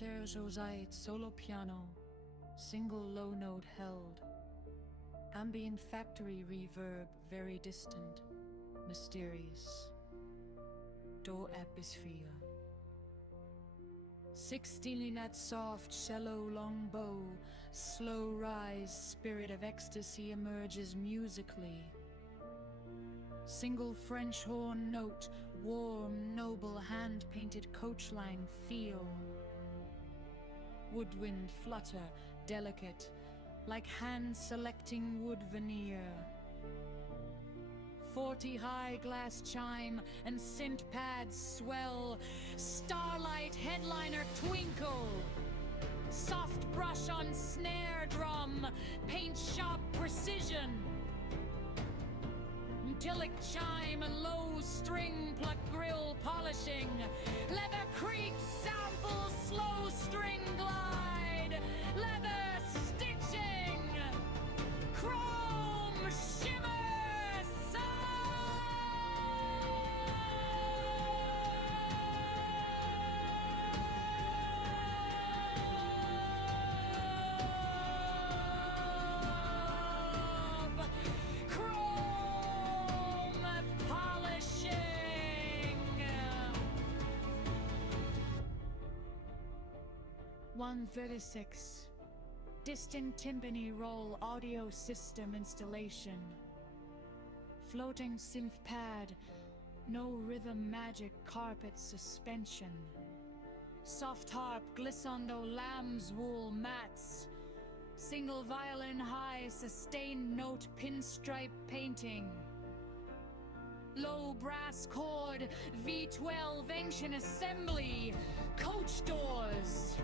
Concerto Zeit solo piano, single low note held. Ambient factory reverb, very distant, mysterious. Do atmosphere. 16 at soft cello long bow, slow rise, spirit of ecstasy emerges musically. Single French horn note, warm, noble, hand-painted coachline feel. Woodwind flutter, delicate, like hand selecting wood veneer. 40 high glass chime and synth pads swell. Starlight headliner twinkle. Soft brush on snare drum, paint shop precision. Tillich chime and low string pluck grill polishing. Leather creak sample slow string glide. Leather stitching. Chrome shimmer. $136. Distant timpani roll audio system installation. Floating synth pad, no rhythm magic carpet suspension. Soft harp glissando lamb's wool mats. Single violin high sustained note pinstripe painting. Low brass chord V12 engine assembly. Coach doors.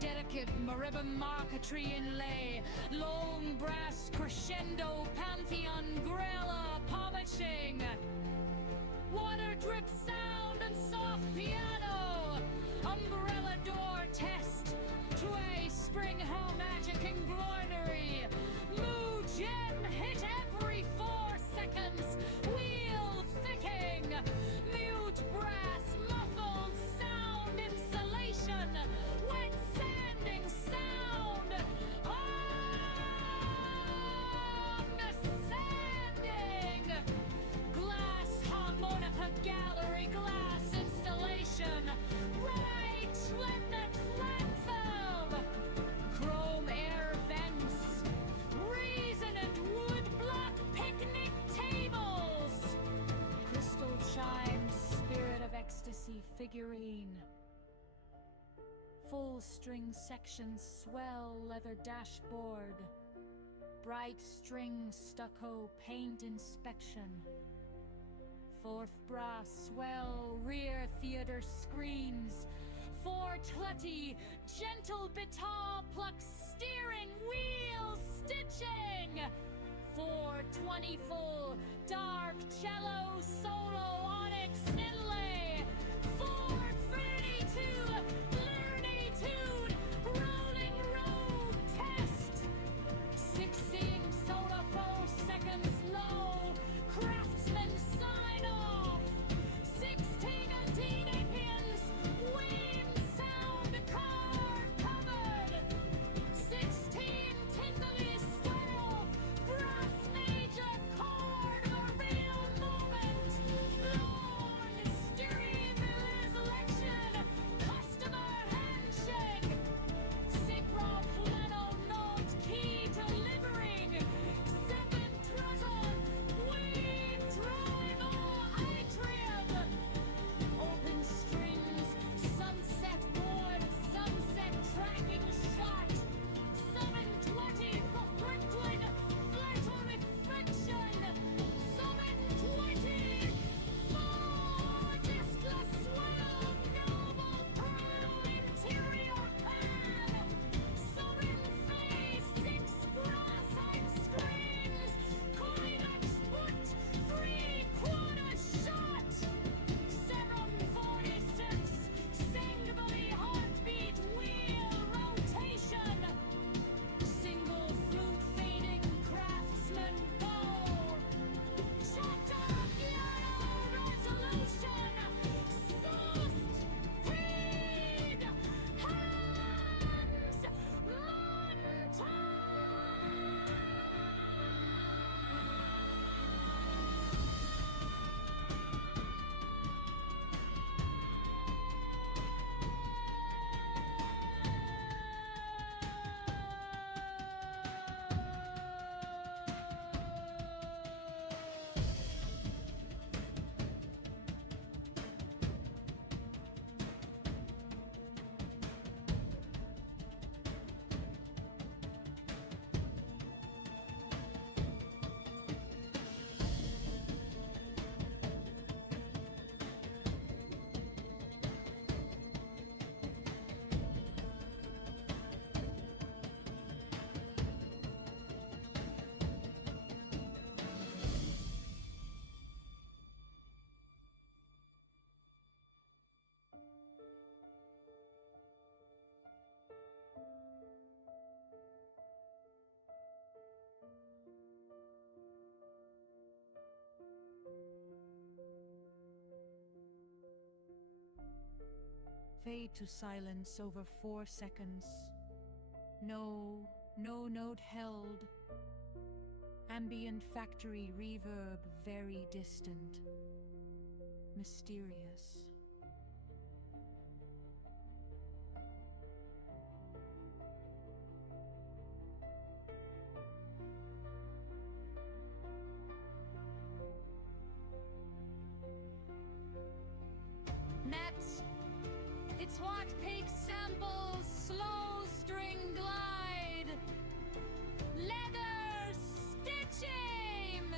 Delicate maribbon marquetry inlay, long brass crescendo pantheon grella polishing, water drip sound and soft piano, umbrella door test, tway spring hell magic embroidery, moo gem hit every 4 seconds, wheel thicking, mute brass muffled sound insulation, wet sound, sanding, glass harmonica gallery, glass installation, right lemnet flatfilm, chrome air vents, resonant wood block picnic tables, crystal chimes, spirit of ecstasy figurine. Full string section swell leather dashboard. Bright string stucco paint inspection. Fourth brass swell rear theater screens. 420 gentle guitar pluck steering wheel stitching. 420 full dark cello solo onyx inlay. 432 rolling road test. 16 soda 4 seconds low. Craftsman sign off. 16 Adina pins. Wind sound car covered. 16 Timbali style. Brass major chord or real moment. Fade to silence over 4 seconds. No note held. Ambient factory reverb, very distant. Mysterious. Net. It's what Pig samples slow string glide. Leather stitching.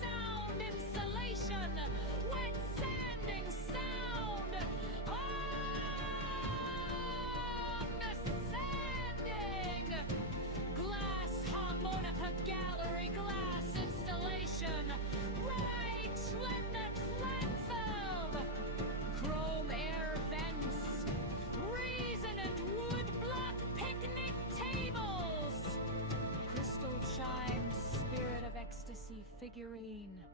Sound insulation, wet sanding sound, sanding, glass harmonica gallery, glass installation, right lemnet flatfeld, chrome air vents, resonant wood block picnic tables, crystal chimes, spirit of ecstasy figurine,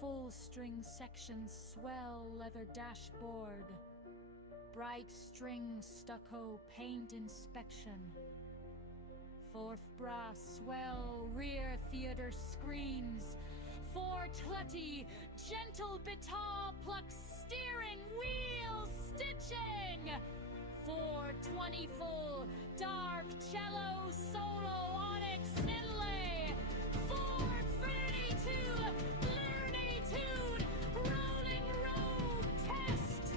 full string section, swell leather dashboard, bright string stucco paint inspection, fourth brass swell rear theater screens, 420 gentle guitar pluck steering wheel stitching, 420 full dark cello solo onyx inlay, 432 Lurnitude rolling road test,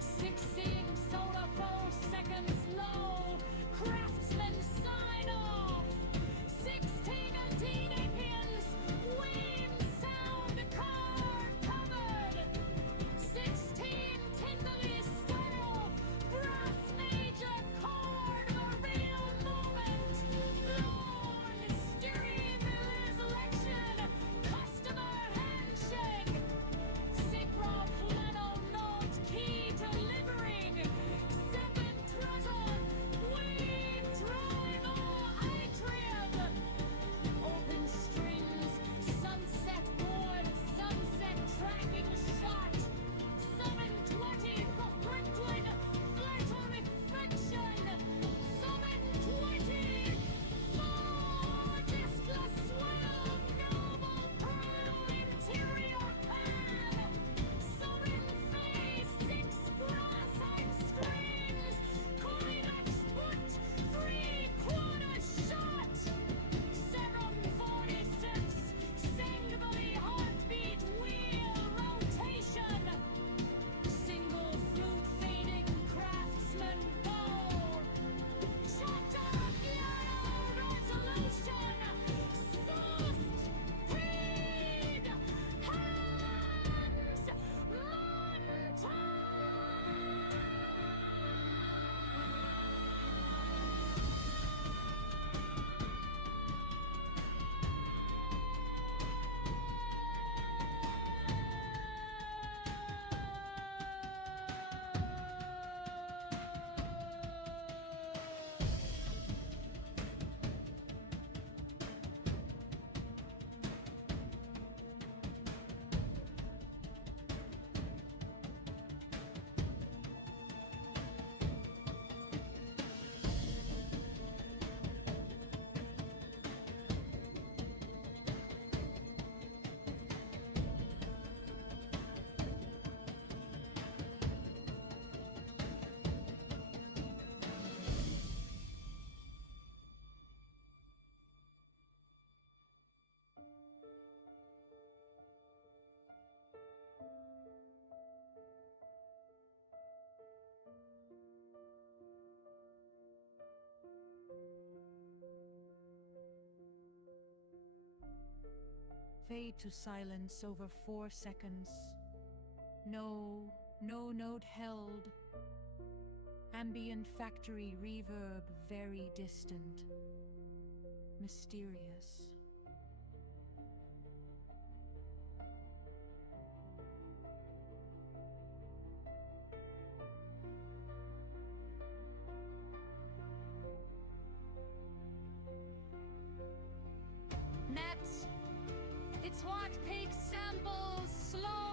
16 soda flow seconds low, craftsman sign off, 16 Adenipians Ween sound card covered, 16 Tindley style brass major chord, a real moment, Lorne Fade to silence over 4 seconds. No note held. Ambient factory reverb, very distant. Mysterious. Net. It's what pig samples slow.